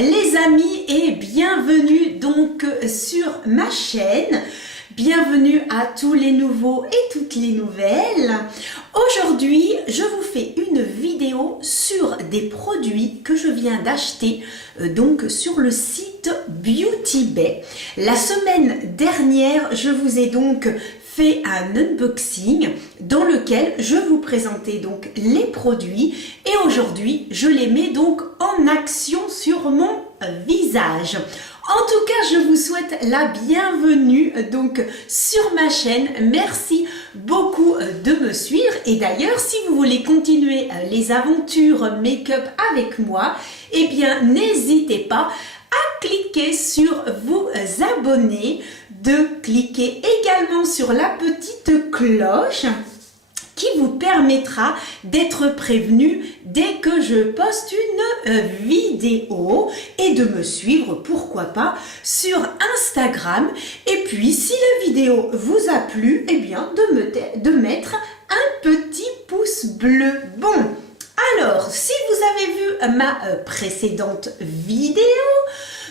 les amis et bienvenue donc sur ma chaîne. Bienvenue à tous les nouveaux et toutes les nouvelles. Aujourd'hui, je vous fais une vidéo sur des produits que je viens d'acheter donc sur le site Beauty Bay. La semaine dernière, je vous ai donc fait un unboxing dans lequel je vous présentais donc les produits et aujourd'hui, je les mets donc en action sur mon visage. En tout cas, je vous souhaite la bienvenue donc sur ma chaîne. Merci beaucoup de me suivre. Et d'ailleurs, si vous voulez continuer les aventures make-up avec moi, eh bien, n'hésitez pas à cliquer sur vous abonner, de cliquer également sur la petite cloche qui vous permettra d'être prévenu dès que je poste une vidéo et de me suivre, pourquoi pas, sur Instagram. Et puis, si la vidéo vous a plu, eh bien, de mettre un petit pouce bleu. Bon, alors, si vous avez vu ma précédente vidéo,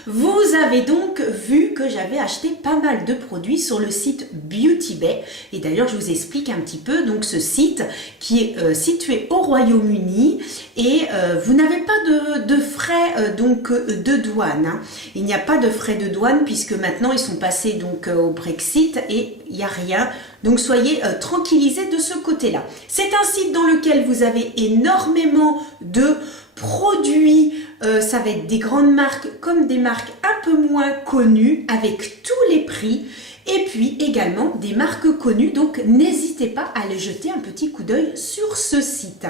vous avez donc vu que j'avais acheté pas mal de produits sur le site Beauty Bay. Et d'ailleurs, je vous explique un petit peu donc ce site qui est situé au Royaume-Uni et vous n'avez pas de frais donc de douane. Hein. Il n'y a pas de frais de douane puisque maintenant ils sont passés donc au Brexit et il n'y a rien. Donc soyez tranquillisés de ce côté-là. C'est un site dans lequel vous avez énormément de produits, ça va être des grandes marques comme des marques un peu moins connues avec tous les prix et puis également des marques connues, donc n'hésitez pas à aller jeter un petit coup d'œil sur ce site.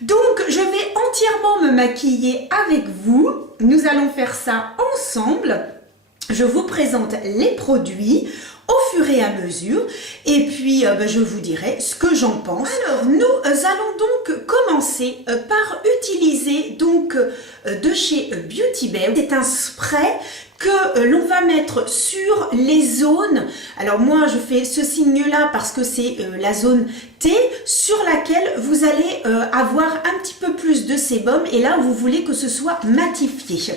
Donc je vais entièrement me maquiller avec vous, nous allons faire ça ensemble. Je vous présente les produits au fur et à mesure et puis je vous dirai ce que j'en pense. Alors nous allons donc commencer par utiliser donc de chez Beauty Bay. C'est un spray que l'on va mettre sur les zones. Alors moi je fais ce signe là parce que c'est la zone T sur laquelle vous allez avoir un petit peu plus de sébum et là vous voulez que ce soit matifié.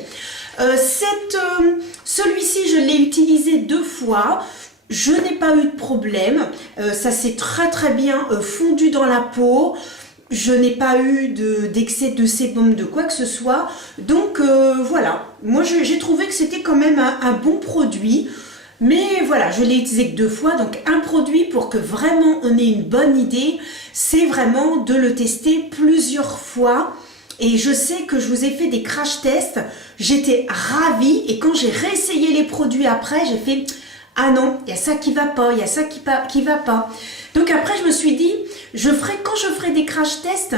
Celui-ci je l'ai utilisé 2 fois. Je n'ai pas eu de problème, ça s'est très bien fondu dans la peau, je n'ai pas eu d'excès de sébum de quoi que ce soit, donc voilà, moi j'ai trouvé que c'était quand même un bon produit, mais voilà, je l'ai utilisé que 2 fois, donc un produit pour que vraiment on ait une bonne idée, c'est vraiment de le tester plusieurs fois. Et je sais que je vous ai fait des crash tests, j'étais ravie et quand j'ai réessayé les produits après, j'ai fait... Ah non, il y a ça qui va pas, il y a ça qui va pas. Donc après, je me suis dit, quand je ferai des crash tests,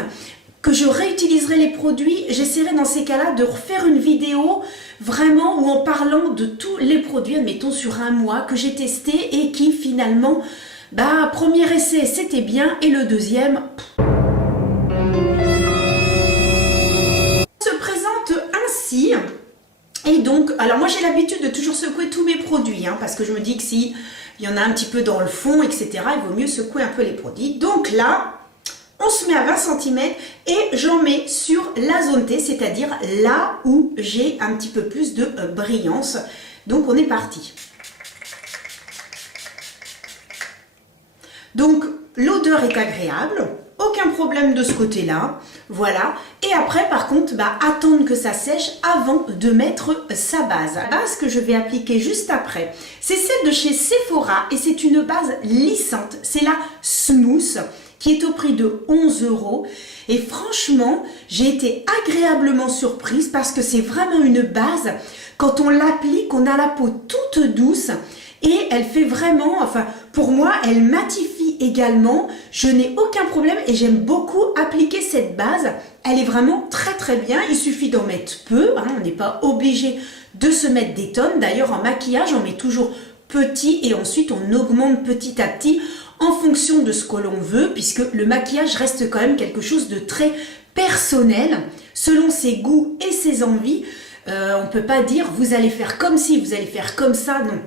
que je réutiliserai les produits, j'essaierai dans ces cas-là de refaire une vidéo vraiment où en parlant de tous les produits, admettons sur un mois, que j'ai testé et qui finalement, premier essai, c'était bien et le deuxième... se présente ainsi... Et donc, alors moi j'ai l'habitude de toujours secouer tous mes produits, hein, parce que je me dis que si il y en a un petit peu dans le fond, etc., il vaut mieux secouer un peu les produits. Donc là, on se met à 20 cm et j'en mets sur la zone T, c'est-à-dire là où j'ai un petit peu plus de brillance. Donc on est parti. Donc l'odeur est agréable. Aucun problème de ce côté-là, voilà. Et après, par contre, attendre que ça sèche avant de mettre sa base. La base que je vais appliquer juste après, c'est celle de chez Sephora et c'est une base lissante. C'est la Smooth qui est au prix de 11 €. Et franchement, j'ai été agréablement surprise parce que c'est vraiment une base. Quand on l'applique, on a la peau toute douce. Et elle fait vraiment, enfin pour moi, elle matifie également. Je n'ai aucun problème et j'aime beaucoup appliquer cette base. Elle est vraiment très bien. Il suffit d'en mettre peu, hein, on n'est pas obligé de se mettre des tonnes. D'ailleurs en maquillage, on met toujours petit et ensuite on augmente petit à petit en fonction de ce que l'on veut puisque le maquillage reste quand même quelque chose de très personnel selon ses goûts et ses envies. On ne peut pas dire vous allez faire comme ci, vous allez faire comme ça, non.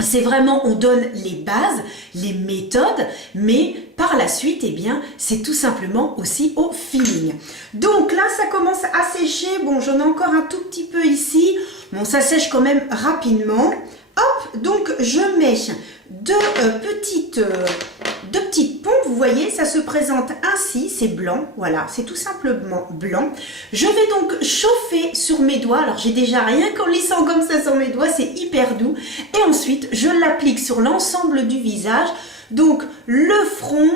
C'est vraiment, on donne les bases, les méthodes, mais par la suite, eh bien, c'est tout simplement aussi au feeling. Donc là, ça commence à sécher. Bon, j'en ai encore un tout petit peu ici. Bon, ça sèche quand même rapidement. Hop, donc je mets deux petites pompes. Vous voyez, ça se présente ainsi, c'est blanc. Voilà, c'est tout simplement blanc. Je vais donc chauffer sur mes doigts. Alors, j'ai déjà rien qu'en lissant comme ça sur mes doigts, c'est hyper doux. Et ensuite, je l'applique sur l'ensemble du visage. Donc, le front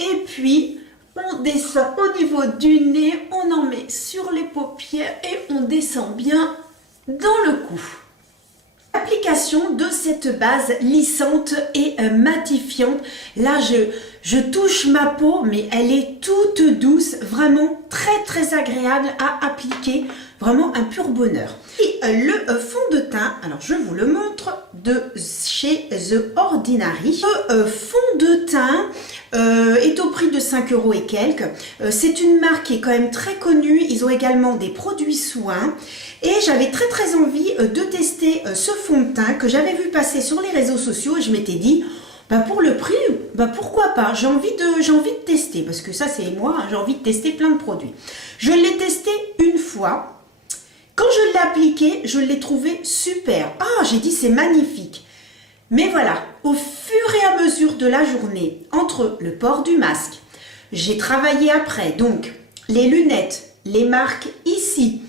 et puis on descend au niveau du nez. On en met sur les paupières et on descend bien dans le cou. Application de cette base lissante et matifiante. Là, je touche ma peau, mais elle est toute douce, vraiment très agréable à appliquer, vraiment un pur bonheur. Et le fond de teint, alors je vous le montre, de chez The Ordinary. Le fond de teint est au prix de 5 € et quelques. C'est une marque qui est quand même très connue. Ils ont également des produits soins. Et j'avais très envie de tester ce fond de teint que j'avais vu passer sur les réseaux sociaux. Et je m'étais dit, bah pour le prix, bah pourquoi pas, j'ai envie de tester. Parce que ça c'est moi, hein, j'ai envie de tester plein de produits. Je l'ai testé une fois. Quand je l'ai appliqué, je l'ai trouvé super. Ah, j'ai dit c'est magnifique. Mais voilà, au fur et à mesure de la journée, entre le port du masque, j'ai travaillé après, donc les lunettes, les marques ici.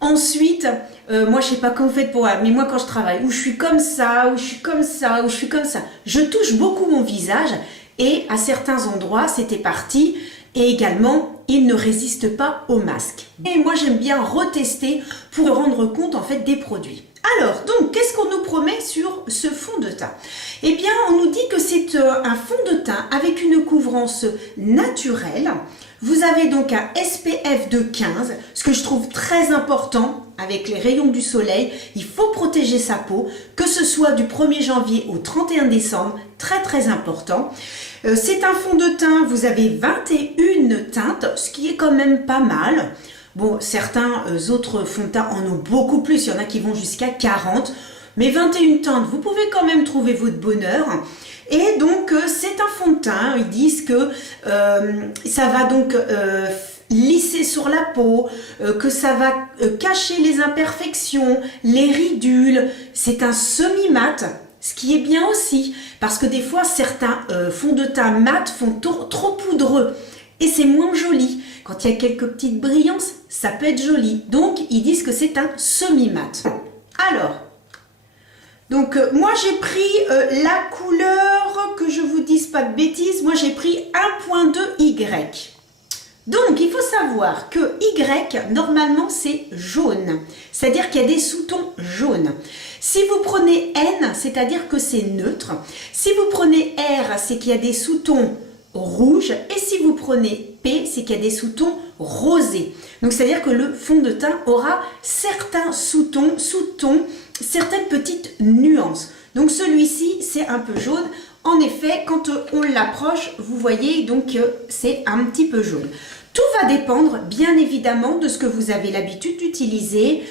Ensuite, moi je sais pas comment vous faites pour... Mais moi quand je travaille, où je suis comme ça, où je suis comme ça, où je suis comme ça, je touche beaucoup mon visage et à certains endroits c'était parti. Et également, il ne résiste pas au masque. Et moi j'aime bien retester pour rendre compte en fait des produits. Alors, donc, qu'est-ce qu'on nous promet sur ce fond de teint? Eh bien, on nous dit que c'est un fond de teint avec une couvrance naturelle. Vous avez donc un SPF de 15, ce que je trouve très important avec les rayons du soleil. Il faut protéger sa peau, que ce soit du 1er janvier au 31 décembre, très important. C'est un fond de teint, vous avez 21 teintes, ce qui est quand même pas mal. Bon, certains autres fonds de teint en ont beaucoup plus, il y en a qui vont jusqu'à 40, mais 21 teintes, vous pouvez quand même trouver votre bonheur. Et donc, c'est un fond de teint, ils disent que ça va donc lisser sur la peau, que ça va cacher les imperfections, les ridules. C'est un semi-mat, ce qui est bien aussi, parce que des fois, certains fonds de teint mat font trop poudreux et c'est moins joli. Quand il y a quelques petites brillances, ça peut être joli. Donc, ils disent que c'est un semi-mat. Alors, donc moi j'ai pris la couleur, que je vous dise pas de bêtises, moi j'ai pris 1.2 Y. Donc, il faut savoir que Y, normalement, c'est jaune. C'est-à-dire qu'il y a des sous-tons jaunes. Si vous prenez N, c'est-à-dire que c'est neutre. Si vous prenez R, c'est qu'il y a des sous-tons rouges. Et si vous prenez P, c'est qu'il y a des sous-tons rosés. Donc, c'est-à-dire que le fond de teint aura certains sous-tons, certaines petites nuances. Donc, celui-ci, c'est un peu jaune. En effet, quand on l'approche, vous voyez, donc c'est un petit peu jaune. Tout va dépendre, bien évidemment, de ce que vous avez l'habitude d'utiliser.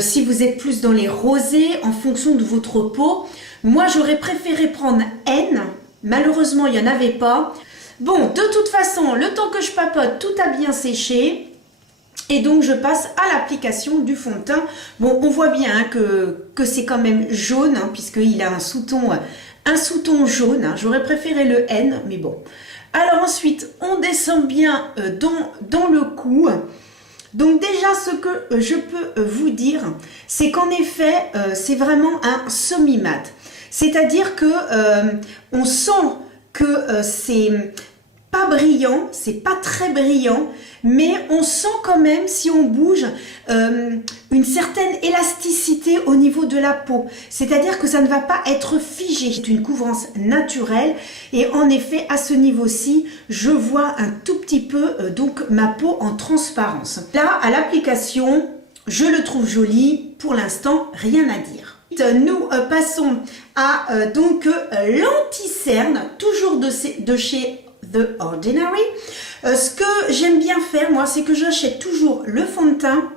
Si vous êtes plus dans les rosés, en fonction de votre peau. Moi, j'aurais préféré prendre N. Malheureusement, il n'y en avait pas. Bon, de toute façon, le temps que je papote, tout a bien séché. Et donc, je passe à l'application du fond de teint. Bon, on voit bien hein, que c'est quand même jaune, hein, puisqu'il a un sous-ton jaune. Hein. J'aurais préféré le N, mais bon. Alors ensuite, on descend bien dans le cou. Donc déjà, ce que je peux vous dire, c'est qu'en effet, c'est vraiment un semi-mat. C'est-à-dire que on sent que c'est pas brillant, c'est pas très brillant, mais on sent quand même, si on bouge, une certaine élasticité au niveau de la peau. C'est-à-dire que ça ne va pas être figé. C'est une couvrance naturelle et en effet, à ce niveau-ci, je vois un tout petit peu donc ma peau en transparence. Là, à l'application, je le trouve joli. Pour l'instant, rien à dire. Nous passons à donc l'anti-cerne, toujours de chez The Ordinary. Ce que j'aime bien faire, moi, c'est que j'achète toujours le fond de teint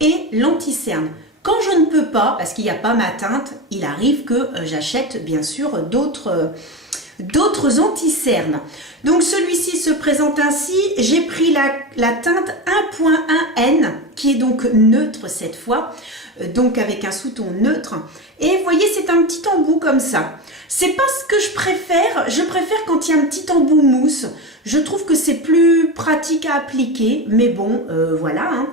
et l'anti-cerne. Quand je ne peux pas, parce qu'il n'y a pas ma teinte, il arrive que j'achète bien sûr d'autres anti-cernes. Donc celui-ci se présente ainsi. J'ai pris la teinte 1.1N qui est donc neutre cette fois, donc avec un sous-ton neutre. Et vous voyez, c'est un petit embout comme ça. C'est pas ce que je préfère. Je préfère quand il y a un petit embout mousse. Je trouve que c'est plus pratique à appliquer, mais bon, voilà. Hein.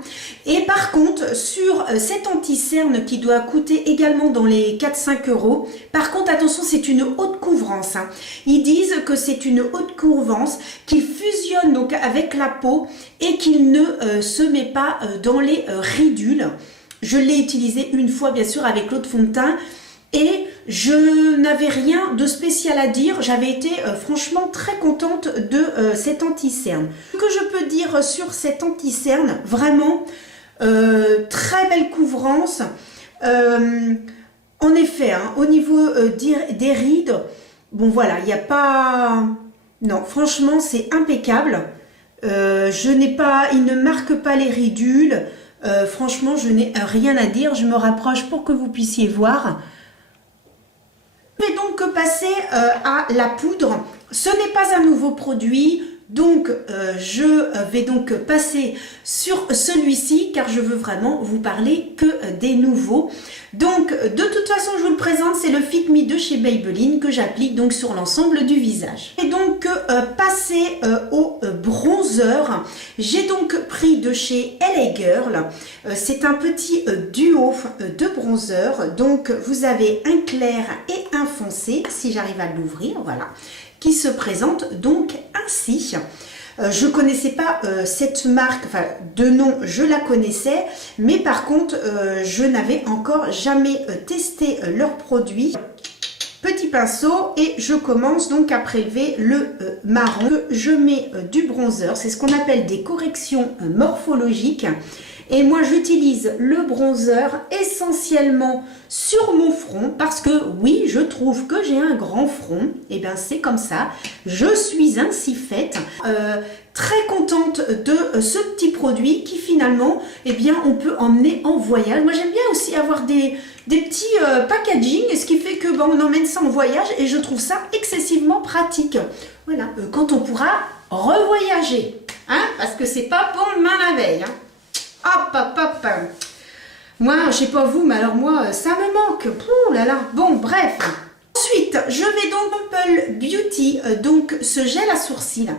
Et par contre, sur cet anti-cerne qui doit coûter également dans les 4-5 euros, par contre, attention, c'est une haute couvrance. Hein. Ils disent que c'est une haute couvrance qui fusionne donc avec la peau et qu'il ne se met pas dans les ridules. Je l'ai utilisé une fois, bien sûr, avec l'eau de fond de teint. Et je n'avais rien de spécial à dire, j'avais été franchement très contente de cet anti-cerne. Ce que je peux dire sur cet anti-cerne, vraiment très belle couvrance. En effet, hein, au niveau des rides, bon voilà, il n'y a pas... Non, franchement, c'est impeccable. Il ne marque pas les ridules. Franchement, je n'ai rien à dire. Je me rapproche pour que vous puissiez voir. Je vais donc passer à la poudre. Ce n'est pas un nouveau produit, donc je vais donc passer sur celui-ci car je veux vraiment vous parler que des nouveaux. Donc de toute façon, je vous le présente, c'est le Fit Me de chez Maybelline que j'applique donc sur l'ensemble du visage. Et donc passer au bronzer, j'ai donc pris de chez LA Girl. C'est un petit duo de bronzer. Donc vous avez un clair et un foncé, si j'arrive à l'ouvrir, voilà, qui se présente donc ainsi. Je ne connaissais pas cette marque, enfin de nom je la connaissais, mais par contre je n'avais encore jamais testé leurs produits. Petit pinceau et je commence donc à prélever le marron. Je mets du bronzer, c'est ce qu'on appelle des corrections morphologiques. Et moi, j'utilise le bronzer essentiellement sur mon front parce que oui, je trouve que j'ai un grand front. Et bien, c'est comme ça. Je suis ainsi faite. Très contente de ce petit produit qui finalement, eh bien, on peut emmener en voyage. Moi, j'aime bien aussi avoir des petits packaging, ce qui fait que on emmène ça en voyage et je trouve ça excessivement pratique. Voilà, quand on pourra revoyager, hein, parce que c'est pas pour le lendemain la veille. Hein. Hop, hop, hop. Moi, je sais pas vous, mais alors moi, ça me manque. Ouh là là. Bon, bref. Ensuite, je vais donc Purple Beauty, donc ce gel à sourcils.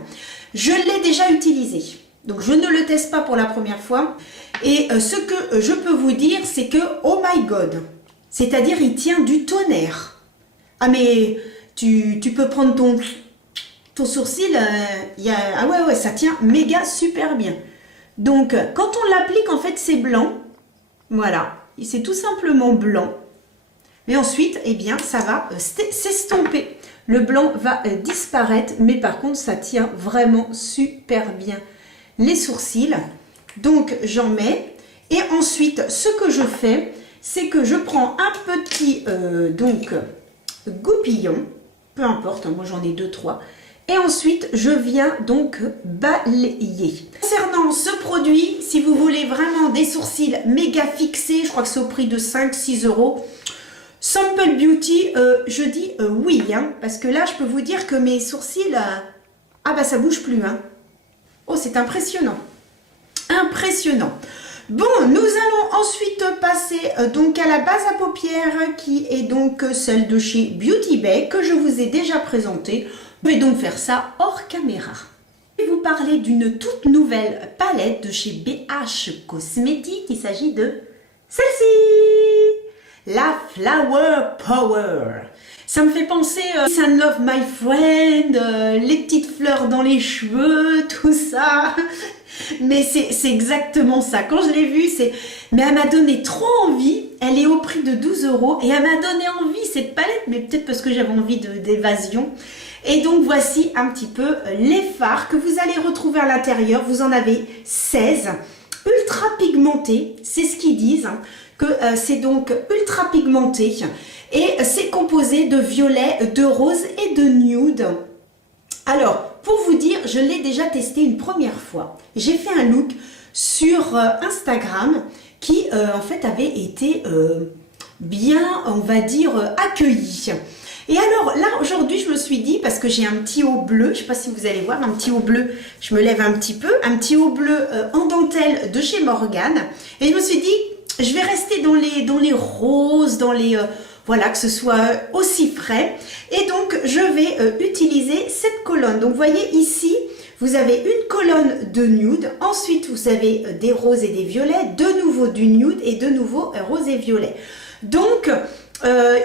Je l'ai déjà utilisé. Donc, je ne le teste pas pour la première fois. Et ce que je peux vous dire, c'est que, oh my god. C'est-à-dire, il tient du tonnerre. Ah, mais tu peux prendre ton sourcil. Ah ouais, ça tient méga super bien. Donc, quand on l'applique, en fait, c'est blanc. Voilà. C'est tout simplement blanc. Mais ensuite, eh bien, ça va s'estomper. Le blanc va disparaître. Mais par contre, ça tient vraiment super bien les sourcils. Donc, j'en mets. Et ensuite, ce que je fais, c'est que je prends un petit goupillon. Peu importe, moi j'en ai 2-3. Et ensuite, je viens donc balayer. Concernant ce produit, si vous voulez vraiment des sourcils méga fixés, je crois que c'est au prix de 5-6 euros. Sample Beauty, je dis oui, hein, parce que là, je peux vous dire que mes sourcils, ah bah ça bouge plus. Hein. Oh, c'est impressionnant. Impressionnant. Bon, nous allons ensuite passer donc à la base à paupières qui est donc celle de chez Beauty Bay que je vous ai déjà présentée. Je vais donc faire ça hors caméra. Je vais vous parler d'une toute nouvelle palette de chez BH Cosmetics. Il s'agit de celle-ci, la Flower Power. Ça me fait penser Sun Love My Friend, les petites fleurs dans les cheveux, tout ça. Mais c'est exactement ça. Quand je l'ai vue, mais elle m'a donné trop envie. Elle est au prix de 12 euros et elle m'a donné envie cette palette, mais peut-être parce que j'avais envie d'évasion. Et donc voici un petit peu les fards que vous allez retrouver à l'intérieur. Vous en avez 16, ultra pigmentés, c'est ce qu'ils disent, hein, que c'est donc ultra pigmenté. Et c'est composé de violet, de rose et de nude. Alors, pour vous dire, je l'ai déjà testé une première fois. J'ai fait un look sur Instagram qui en fait avait été bien, on va dire, accueilli. Et alors là aujourd'hui je me suis dit, parce que j'ai un petit haut bleu, je ne sais pas si vous allez voir, un petit haut bleu, je me lève un petit peu, un petit haut bleu en dentelle de chez Morgane, et je me suis dit je vais rester dans les roses, dans les voilà, que ce soit aussi frais, et donc je vais utiliser cette colonne. Donc vous voyez ici vous avez une colonne de nude, ensuite vous avez des roses et des violets, de nouveau du nude et de nouveau rose et violet. Donc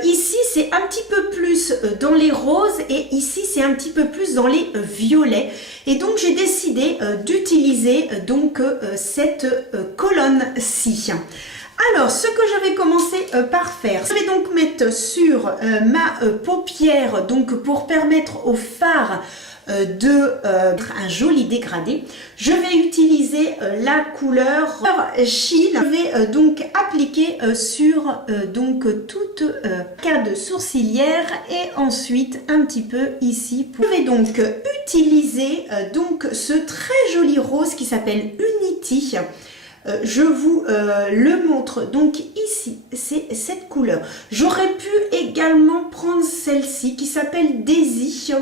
ici c'est un petit peu plus dans les roses et ici c'est un petit peu plus dans les violets, et donc j'ai décidé d'utiliser donc cette colonne-ci. Alors ce que je vais commencer par faire, je vais donc mettre sur ma paupière, donc pour permettre au fard un joli dégradé, je vais utiliser la couleur Sheen. Je vais donc appliquer sur donc toute arcade sourcilière et ensuite un petit peu ici. Je vais donc utiliser donc ce très joli rose qui s'appelle Unity. Je vous le montre donc ici, c'est cette couleur. J'aurais pu également prendre celle-ci qui s'appelle Daisy.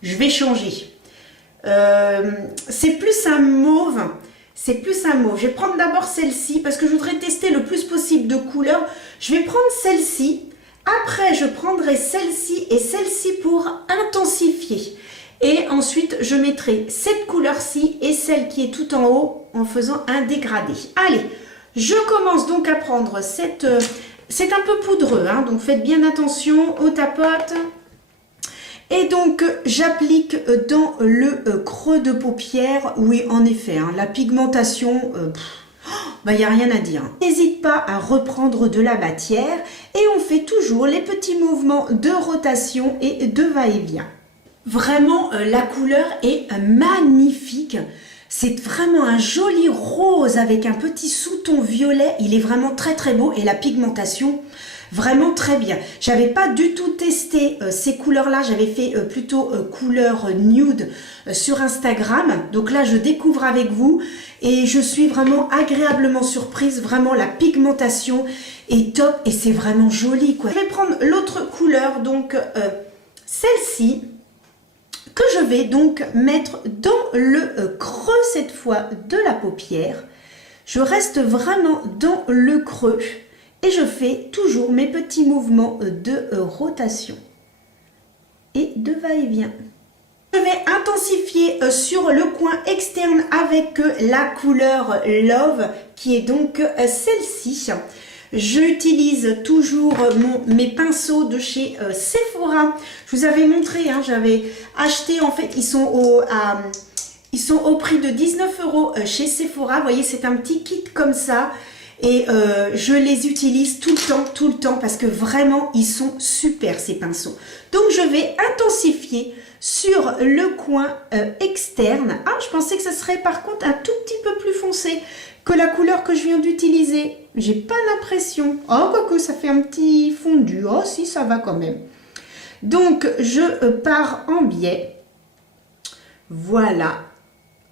Je vais changer. C'est plus un mauve. C'est plus un mauve. Je vais prendre d'abord celle-ci parce que je voudrais tester le plus possible de couleurs. Je vais prendre celle-ci. Après, je prendrai celle-ci et celle-ci pour intensifier. Et ensuite, je mettrai cette couleur-ci et celle qui est tout en haut en faisant un dégradé. Allez, je commence donc à prendre cette... c'est un peu poudreux, hein, donc faites bien attention aux tapotes. Et donc, j'applique dans le creux de paupière. Oui, en effet, hein, la pigmentation... il n'y a rien à dire. N'hésite pas à reprendre de la matière et on fait toujours les petits mouvements de rotation et de va-et-vient. Vraiment, la couleur est magnifique. C'est vraiment un joli rose avec un petit sous-ton violet. Il est vraiment très très beau et la pigmentation, vraiment très bien. J'avais pas du tout testé ces couleurs-là. J'avais fait plutôt couleur nude sur Instagram. Donc là, je découvre avec vous et je suis vraiment agréablement surprise. Vraiment, la pigmentation est top et c'est vraiment joli, quoi. Je vais prendre l'autre couleur, donc celle-ci, que je vais donc mettre dans le creux cette fois de la paupière. Je reste vraiment dans le creux et je fais toujours mes petits mouvements de rotation et de va-et-vient. Je vais intensifier sur le coin externe avec la couleur Love qui est donc celle-ci. J'utilise toujours mes pinceaux de chez Sephora. Je vous avais montré, hein, j'avais acheté, en fait, ils sont au prix de 19 € chez Sephora. Vous voyez, c'est un petit kit comme ça. Et je les utilise tout le temps, parce que vraiment, ils sont super ces pinceaux. Donc, je vais intensifier sur le coin externe. Ah, je pensais que ça serait par contre un tout petit peu plus foncé que la couleur que je viens d'utiliser. J'ai pas l'impression. Oh, quoique ça fait un petit fondu. Oh, si, ça va quand même. Donc, je pars en biais. Voilà.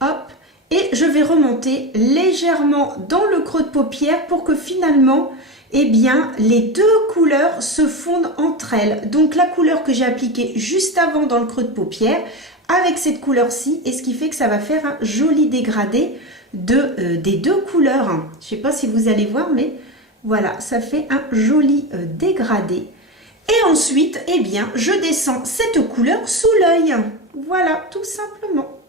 Hop. Et je vais remonter légèrement dans le creux de paupière pour que finalement, eh bien, les deux couleurs se fondent entre elles. Donc, la couleur que j'ai appliquée juste avant dans le creux de paupière avec cette couleur-ci, et ce qui fait que ça va faire un joli dégradé des deux couleurs. Je ne sais pas si vous allez voir, mais voilà, ça fait un joli dégradé. Et ensuite, eh bien, je descends cette couleur sous l'œil. Voilà, tout simplement.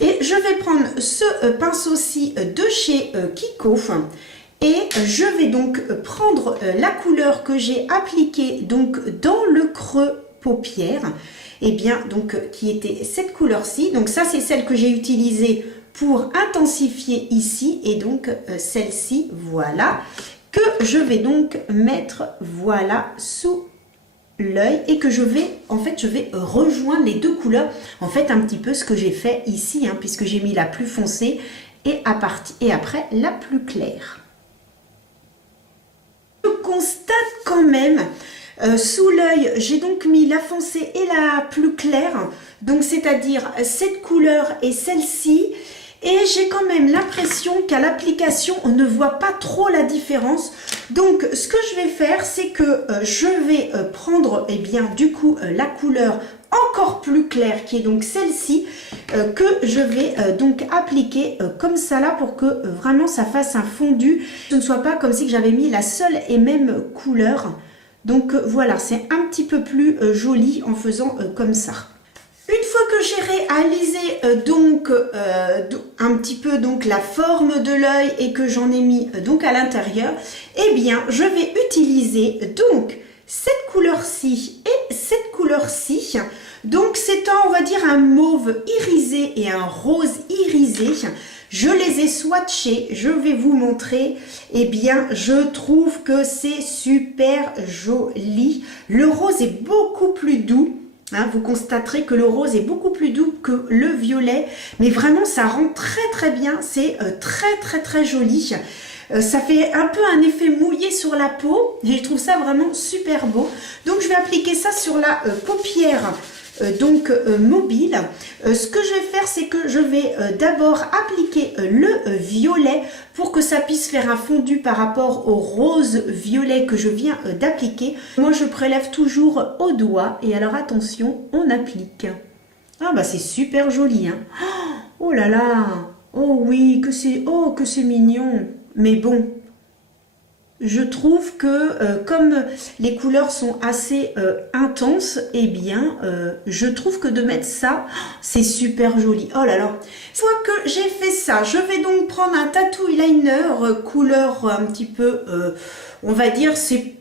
Et je vais prendre ce pinceau-ci de chez Kiko et je vais donc prendre la couleur que j'ai appliquée donc dans le creux paupière, et bien donc qui était cette couleur-ci. Donc ça c'est celle que j'ai utilisée pour intensifier ici, et donc celle-ci, voilà, que je vais donc mettre voilà sous l'œil, et que je vais rejoindre les deux couleurs, en fait un petit peu ce que j'ai fait ici, hein, puisque j'ai mis la plus foncée et après la plus claire. Je constate quand même Sous l'œil, j'ai donc mis la foncée et la plus claire, donc c'est-à-dire cette couleur et celle-ci. Et j'ai quand même l'impression qu'à l'application, on ne voit pas trop la différence. Donc, ce que je vais faire, c'est que je vais prendre, eh bien, du coup, la couleur encore plus claire, qui est donc celle-ci, que je vais donc appliquer comme ça là, pour que vraiment ça fasse un fondu. Ce ne soit pas comme si j'avais mis la seule et même couleur. Donc, voilà, c'est un petit peu plus joli en faisant comme ça. Une fois que j'ai réalisé donc un petit peu donc la forme de l'œil et que j'en ai mis donc à l'intérieur, eh bien je vais utiliser donc cette couleur-ci et cette couleur-ci. Donc c'est on va dire un mauve irisé et un rose irisé. Je les ai swatchés, je vais vous montrer. Eh bien, je trouve que c'est super joli. Le rose est beaucoup plus doux. Hein, vous constaterez que le rose est beaucoup plus doux que le violet, mais vraiment ça rend très bien, c'est très joli. Ça fait un peu un effet mouillé sur la peau et je trouve ça vraiment super beau. Donc je vais appliquer ça sur la paupière mobile. Ce que je vais faire, c'est que je vais d'abord appliquer le violet pour que ça puisse faire un fondu par rapport au rose violet que je viens d'appliquer. Moi je prélève toujours au doigt et alors attention, on applique. Ah bah c'est super joli, hein. Oh là là, oh oui, que c'est mignon. Mais bon, je trouve que comme les couleurs sont assez intenses, eh bien, je trouve que de mettre ça, c'est super joli. Oh là là! Une fois que j'ai fait ça, je vais donc prendre un tattoo eyeliner couleur un petit peu, on va dire, c'est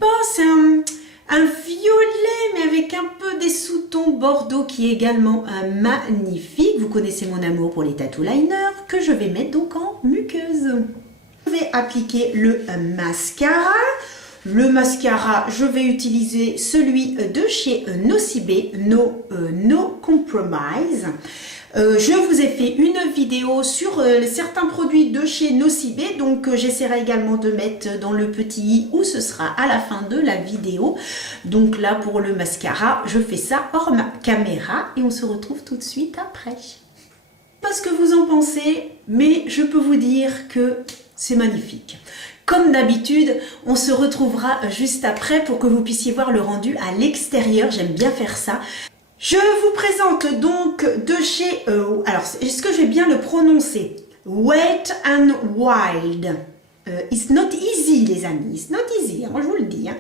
un violet, mais avec un peu des sous-tons bordeaux qui est également magnifique. Vous connaissez mon amour pour les tattoo liners que je vais mettre donc en muqueuse. Je vais appliquer le mascara. Le mascara, je vais utiliser celui de chez Nocibé, No Compromise. Je vous ai fait une vidéo sur certains produits de chez Nocibé, donc j'essaierai également de mettre dans le petit i où ce sera à la fin de la vidéo. Donc là, pour le mascara, je fais ça hors ma caméra et on se retrouve tout de suite après. Pas ce que vous en pensez, mais je peux vous dire que c'est magnifique. Comme d'habitude, on se retrouvera juste après pour que vous puissiez voir le rendu à l'extérieur. J'aime bien faire ça. Je vous présente donc de chez... alors, est-ce que je vais bien le prononcer? Wet n Wild. It's not easy, les amis. It's not easy, moi je vous le dis. Hein.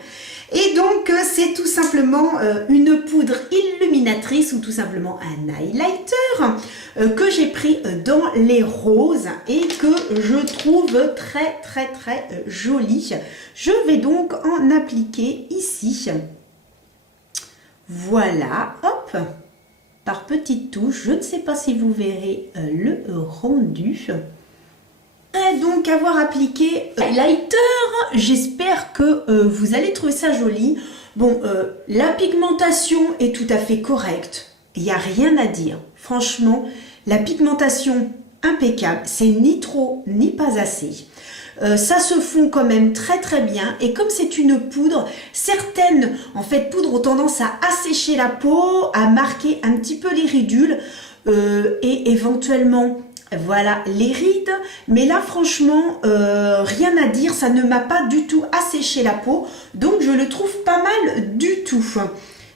Et donc, c'est tout simplement une poudre illuminatrice ou tout simplement un highlighter que j'ai pris dans les roses et que je trouve très joli. Je vais donc en appliquer ici. Voilà, hop, par petites touches. Je ne sais pas si vous verrez le rendu. Après donc avoir appliqué highlighter, j'espère que vous allez trouver ça joli. Bon, la pigmentation est tout à fait correcte. Il n'y a rien à dire. Franchement, la pigmentation impeccable. C'est ni trop ni pas assez. Ça se fond quand même très bien et comme c'est une poudre, certaines en fait poudres ont tendance à assécher la peau, à marquer un petit peu les ridules et éventuellement voilà les rides, mais là franchement rien à dire, ça ne m'a pas du tout asséché la peau, donc je le trouve pas mal du tout.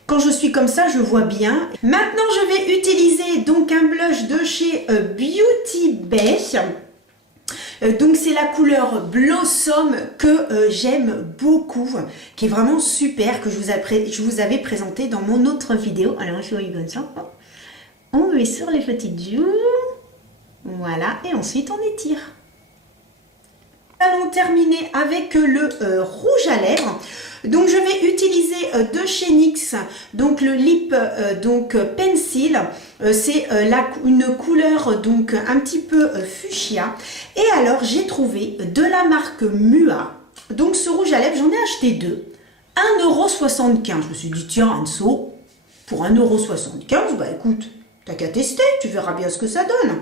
Quand je suis comme ça, je vois bien. Maintenant, je vais utiliser donc un blush de chez Beauty Bay. Donc c'est la couleur Blossom que j'aime beaucoup, qui est vraiment super, que je vous avais présenté dans mon autre vidéo. Alors je vais comme ça. On met sur les petites joues. Voilà, et ensuite on étire. Allons terminer avec le rouge à lèvres. Donc je vais utiliser de chez NYX donc le lip pencil. C'est une couleur donc un petit peu fuchsia. Et alors j'ai trouvé de la marque Mua. Donc ce rouge à lèvres, j'en ai acheté deux. 1,75 €. Je me suis dit tiens Anso, pour 1,75 €, bah écoute, t'as qu'à tester, tu verras bien ce que ça donne.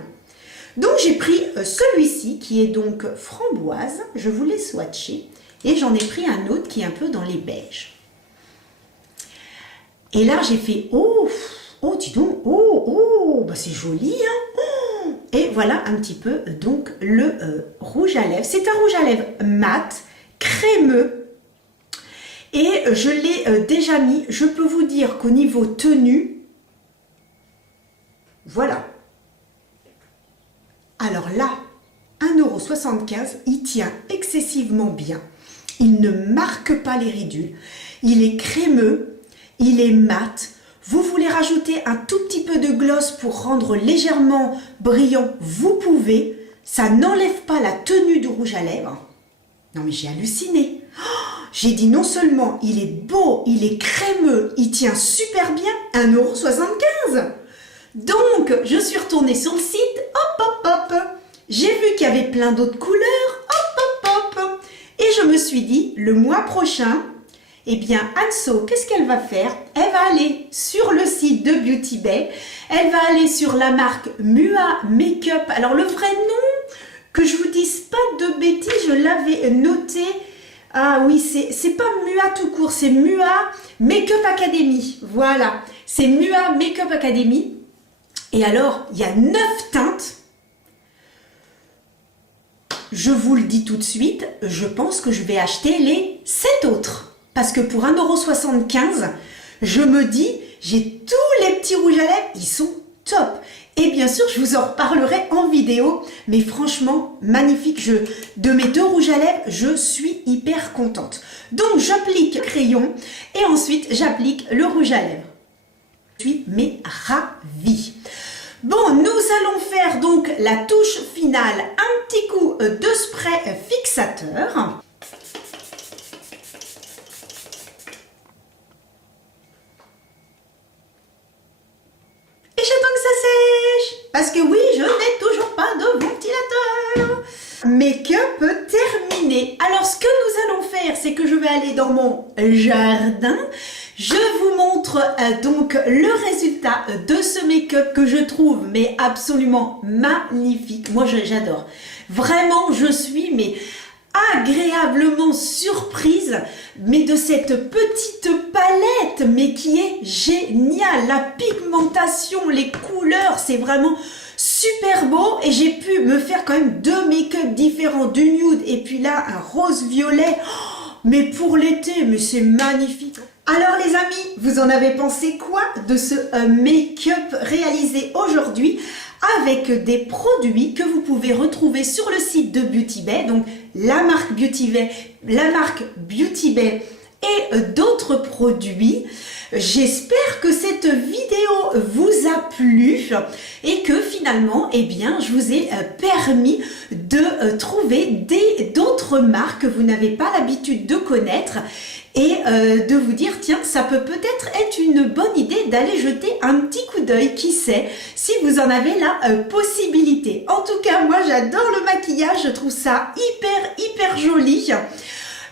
Donc j'ai pris celui-ci qui est donc framboise, je vous l'ai swatché, et j'en ai pris un autre qui est un peu dans les beiges. Et là, j'ai fait, oh, oh, dis donc, oh, oh, bah c'est joli, hein. Oh. Et voilà un petit peu, donc, le rouge à lèvres. C'est un rouge à lèvres mat, crémeux. Et je l'ai déjà mis. Je peux vous dire qu'au niveau tenue, voilà. Alors là, 1,75 €, il tient excessivement bien. Il ne marque pas les ridules. Il est crémeux, il est mat. Vous voulez rajouter un tout petit peu de gloss pour rendre légèrement brillant, vous pouvez. Ça n'enlève pas la tenue du rouge à lèvres. Non mais j'ai halluciné. Oh, j'ai dit non seulement il est beau, il est crémeux, il tient super bien, 1,75 €. Donc, je suis retournée sur le site, hop, hop, hop. J'ai vu qu'il y avait plein d'autres couleurs, hop, hop, hop. Et je me suis dit, le mois prochain, eh bien, Anso, qu'est-ce qu'elle va faire? Elle va aller sur le site de Beauty Bay. Elle va aller sur la marque Mua Makeup. Alors, le vrai nom, que je vous dise pas de bêtises, je l'avais noté. Ah oui, c'est pas Mua tout court, c'est Mua Makeup Academy. Voilà, c'est Mua Makeup Academy. Et alors, il y a 9 teintes. Je vous le dis tout de suite, je pense que je vais acheter les 7 autres. Parce que pour 1,75 €, je me dis, j'ai tous les petits rouges à lèvres, ils sont top. Et bien sûr, je vous en reparlerai en vidéo. Mais franchement, magnifique. De mes 2 rouges à lèvres, je suis hyper contente. Donc, j'applique le crayon et ensuite, j'applique le rouge à lèvres. Je suis mais ravie. Bon, nous allons faire donc la touche finale, un petit coup de spray fixateur. Et j'attends que ça sèche, parce que oui, je n'ai toujours pas de ventilateur. Make-up terminé. Alors, ce que nous allons faire, c'est que je vais aller dans mon jardin. Je vous montre donc le résultat de ce make-up que je trouve mais absolument magnifique. Moi, j'adore. Vraiment, je suis mais agréablement surprise mais de cette petite palette mais qui est géniale. La pigmentation, les couleurs, c'est vraiment super beau et j'ai pu me faire quand même 2 make-up différents, du nude et puis là un rose violet. Oh, mais pour l'été, mais c'est magnifique. Alors les amis, vous en avez pensé quoi de ce make-up réalisé aujourd'hui avec des produits que vous pouvez retrouver sur le site de Beauty Bay, donc la marque Beauty Bay et d'autres produits. J'espère que cette vidéo vous a plu et que finalement, eh bien, je vous ai permis de trouver d'autres marques que vous n'avez pas l'habitude de connaître et de vous dire, tiens, ça peut peut-être être une bonne idée d'aller jeter un petit coup d'œil, qui sait, si vous en avez la possibilité. En tout cas, moi, j'adore le maquillage, je trouve ça hyper joli.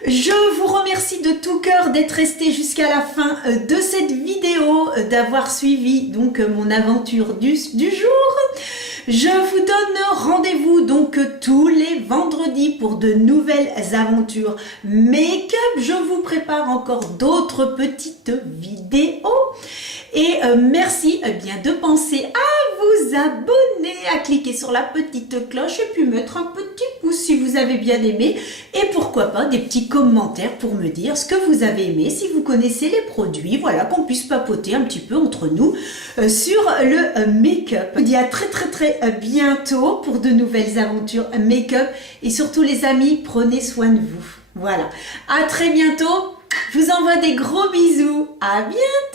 Je vous remercie de tout cœur d'être resté jusqu'à la fin de cette vidéo, d'avoir suivi donc mon aventure du jour. Je vous donne rendez-vous donc tous les vendredis pour de nouvelles aventures make-up. Je vous prépare encore d'autres petites vidéos. Et merci bien de penser à vous abonner, à cliquer sur la petite cloche et puis mettre un petit pouce si vous avez bien aimé. Et pourquoi pas des petits commentaires pour me dire ce que vous avez aimé, si vous connaissez les produits. Voilà, qu'on puisse papoter un petit peu entre nous sur le make-up. Je vous dis à très bientôt pour de nouvelles aventures make-up. Et surtout les amis, prenez soin de vous. Voilà, à très bientôt. Je vous envoie des gros bisous. À bientôt.